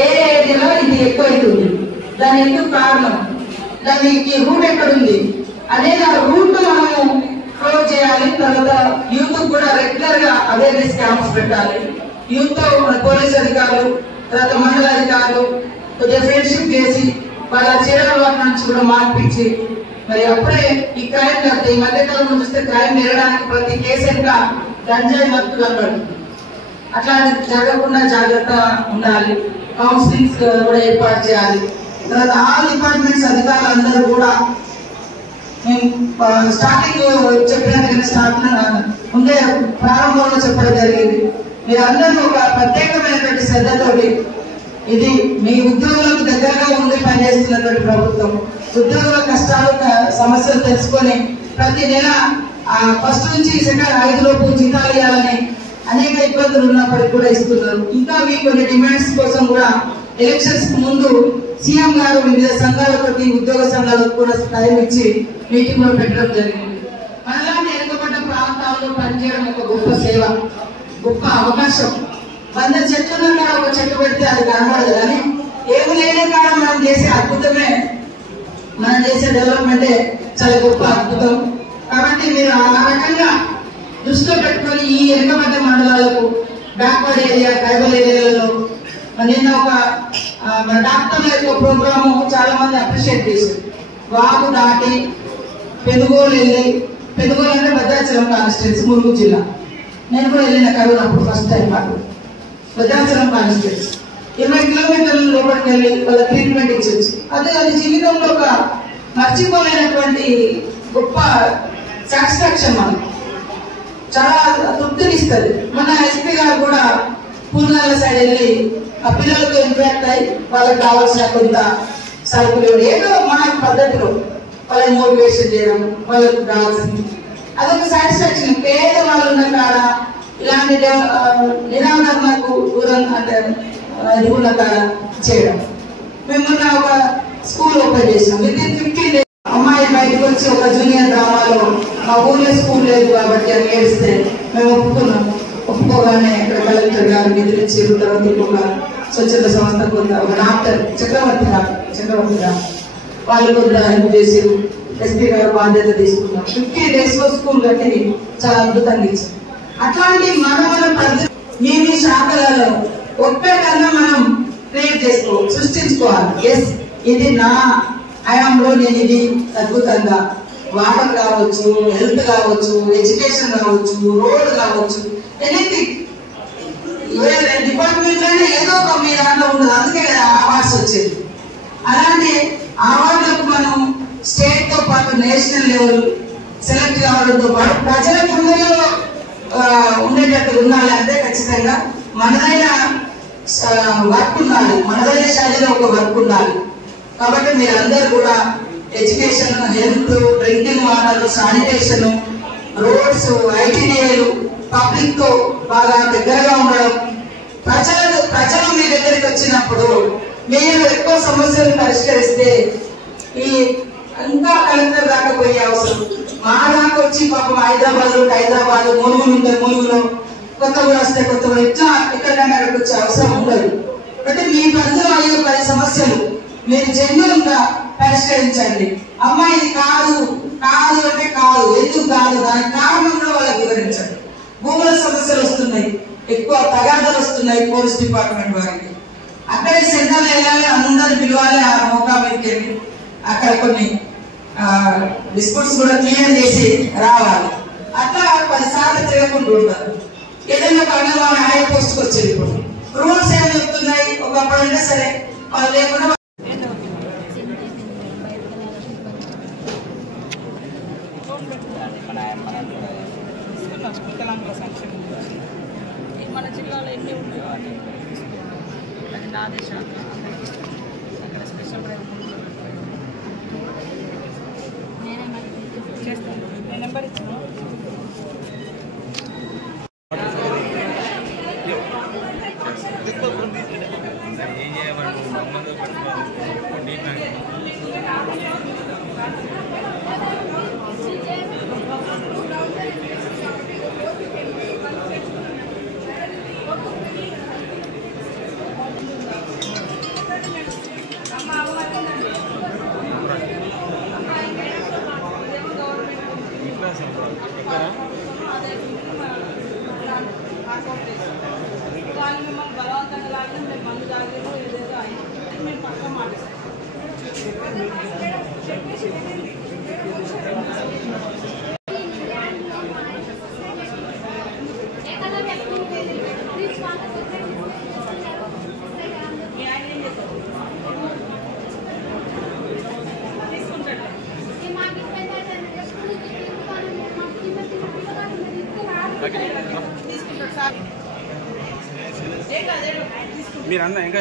ఏ ఏరియాలో ఇది ఎక్కువైతుంది, దాని ఎందుకు కారణం, దానికి రూట్ ఎక్కడుంది అనేది ఆ రూట్ మనము క్లోజ్ చేయాలి. తర్వాత యూత్ కూడా రెగ్యులర్ గా అవేర్నెస్ క్యాంప్స్ పెట్టాలి. యూత్ తో పోలీస్ అధికారులు, తర్వాత మండల అధికారులు కొద్దిగా ఫ్రెండ్షిప్ చేసి వాళ్ళ చీరల నుంచి కూడా మార్పించి, మరి అప్పుడే ఈ క్రైమ్ ఈ మధ్యకాలంలో చూస్తే క్రైమ్ పెరగడానికి ప్రతి కేసు ఇంకా గంజాయి మత్తు కనబడుతుంది. అట్లా జరగకుండా జాగ్రత్త ఉండాలి. కౌన్సిలింగ్స్ కూడా ఏర్పాటు చేయాలి. తర్వాత ఆల్ డిపార్ట్మెంట్స్ అధికారులందరూ కూడా మేము స్టార్టింగ్ ముందే ప్రారంభంలో చెప్పడం జరిగింది. మీరందరూ ఒక ప్రత్యేకమైనటువంటి శ్రద్ధతోటి, ఇది మీ ఉద్యోగులకు దగ్గరగా ఉండి పనిచేస్తున్నటువంటి ప్రభుత్వం, ఉద్యోగుల కష్టాలు సమస్యలు తెలుసుకొని ప్రతి నెల ఫస్ట్ నుంచి సెకండ్ 5 లోపు జీతాలు ఇవ్వాలని అనేక ఇబ్బందులు ఉన్నప్పటికీ కూడా ఇస్తున్నారు. ఇంకా మీ కొన్ని డిమాండ్స్ కోసం కూడా ఎలక్షన్స్ ముందు సీఎం గారు వివిధ సంఘాలతోటి ఉద్యోగ సంఘాలకు కూడా టైం ఇచ్చి మీటింగ్ లో పెట్టడం జరిగింది. మనలాంటి వెనుకబడ్డ ప్రాంతాల్లో పనిచేయడం ఒక గొప్ప సేవ, గొప్ప అవకాశం. 100 చెట్ల కాడ ఒక చెట్టు పెడితే అది కనబడదు, కానీ ఏమి లేని కాడ మనం చేసే అద్భుతమే, మనం చేసే డెవలప్మెంటే చాలా గొప్ప అద్భుతం. కాబట్టి మీరు ఆ రకంగా దృష్టిలో పెట్టుకొని ఈ వెనుకబడ్డ మండలాలకు, బ్యాక్వర్డ్ ఏరియా, ట్రైబల్ ఏరియాలలో నిన్న ఒక మన డాక్టర్ల యొక్క ప్రోగ్రాము చాలా మంది అప్రిషియేట్ చేశారు. వాగు దాటి పెనుగోలు వెళ్ళి, పెనుగోలు అంటే భద్రాచలం కాన్స్టిట్యున్సీ, ములుగు జిల్లా. నేను కూడా వెళ్ళిన కరోనా అప్పుడు ఫస్ట్ టైం మాకు భద్రాచలం కాన్స్టిట్యున్సీ 20 కిలోమీటర్ల లోపలికి వెళ్ళి వాళ్ళ ట్రీట్మెంట్ ఇచ్చేసి, అది జీవితంలో ఒక మర్చిపోలేనటువంటి గొప్ప సాటిస్ఫాక్షన్, మనకు చాలా తృప్తినిస్తుంది. మన ఎస్పీ గారు కూడా పూర్ణాల సైడ్ వెళ్ళి ఆ పిల్లలకు ఇంపాక్ట్ అయ్యి వాళ్ళకి కావాల్సిన కొంత సరుకులు ఏదో మన పద్ధతిలో వాళ్ళని మోటివేషన్ చేయడం, వాళ్ళకు కావాల్సింది అదొక సాటిస్ఫాక్షన్. పేద వాళ్ళు ఉన్న కాడ ఇలాంటి నిరాదరణకు దూరం అంటే ఉన్న కాడ చేయడం. మేము ఒక స్కూల్ ఓపెన్ చేసాం. వితిన్ 15 days అమ్మాయి బయటకు వచ్చి ఒక జూనియర్ డ్రామాలో మా ఊళ్ళో స్కూల్ లేదు కాబట్టి అని ఏడిస్తే మేము ఒప్పుకున్నాం. ఒప్పుకోగానే ఇక్కడ కలెక్టర్ గారు నిధులిచ్చారు. తర్వాత ఇంకొక స్వచ్ఛంద సంస్థ కొంత ఒక డాక్టర్ చక్రవర్తి గారు వాళ్ళు కొంత హెల్ప్ చేసారు. ఎస్పీ గారు బాధ్యత తీసుకున్నారు. 15 days లో స్కూల్ కట్టి చాలా అద్భుతంగా ఇచ్చారు. అట్లాంటి మన మీ శాఖలలో ఒక్కటన్నా మనం క్రియేట్ సృష్టించుకోవాలి. ఎస్, ఇది నా హయాంలో నేను ఇది అద్భుతంగా వాటర్ కావచ్చు, హెల్త్ కావచ్చు, ఎడ్యుకేషన్ కావచ్చు, రోడ్ కావచ్చు, ఎనీథింగ్ డిపార్ట్మెంట్ లోనే ఏదో ఒక మీ దాంట్లో ఉండదు. అందుకే అవార్డ్స్ వచ్చేది. అలాంటి అవార్డులకు మనం స్టేట్ తో పాటు నేషనల్ లెవెల్ సెలెక్ట్ కావడంతో పాటు ప్రజల గుండెల్లో ఉండేటట్టు ఉండాలి. అంటే ఖచ్చితంగా మనదైన వర్క్ ఉండాలి, మనదైన శైలిలో ఒక వర్క్ ఉండాలి. కాబట్టి మీరందరూ కూడా education, health, drinking water, sanitation, roads, ఐటీడీఏలు, పబ్లిక్ తో బాగా దగ్గరగా ఉండడం. ప్రజలు మీ దగ్గరికి వచ్చినప్పుడు మీరు ఎక్కువ సమస్యలు పరిష్కరిస్తే ఈ ఇంకా కలెక్టర్ దాకా పోయే అవసరం, మా దాకా వచ్చి పాపం హైదరాబాద్ ములుగులో కొత్తగూడ వస్తే కొత్తగూడ ఇట్లా ఎక్కడికైనా అక్కడికి వచ్చే అవసరం ఉండదు. అంటే మీ పరిధిలో అయ్యే 10 సమస్యలు మీరు జెన్యూన్ గా పరిష్కరించండి. అమ్మాయి ఇది కాదు అంటే కాదు, ఎందుకు కాదు, దానికి కారణం కూడా వాళ్ళకి వివరించండి. భూముల సమస్యలు వస్తున్నాయి, ఎక్కువ తగాదాలు వస్తున్నాయి పోలీస్ డిపార్ట్మెంట్ వారికి. అక్కడే సెంటర్ వెళ్ళాలి, అందరిని పిలవాలి, ఆ మోకా మీదకి అక్కడ కొన్ని డిస్ప్యూట్స్ కూడా క్లియర్ చేసి రావాలి. అట్లా 10 సార్లు తిరగకుండా ఉంటారు. ఏదైనా పని వాళ్ళ హై పోస్ట్ వచ్చేది. ఇప్పుడు రూల్స్ ఏమి చెప్తున్నాయి, ఒకప్పుడు అంటే సరే వాళ్ళు లేకుండా మన జిల్లాలో ఎన్ని ఉన్నాయో అది నా దేశాలు అక్కడ స్పెషల్ డ్రైవ్ చేస్తాను. నేను నెంబర్ ఇచ్చిన వాళ్ళు మిమ్మల్ని బలవంతంగా లాగిన మేము మందు తాగలేదు ఏదేదో అయింది మేము పక్క మాట్లాడాం. మీ ఆయన ఏం చేస్తారు? తీసుకుంటాడు. తీసుకుంటాడు సార్. మీరు అన్న ఇంకా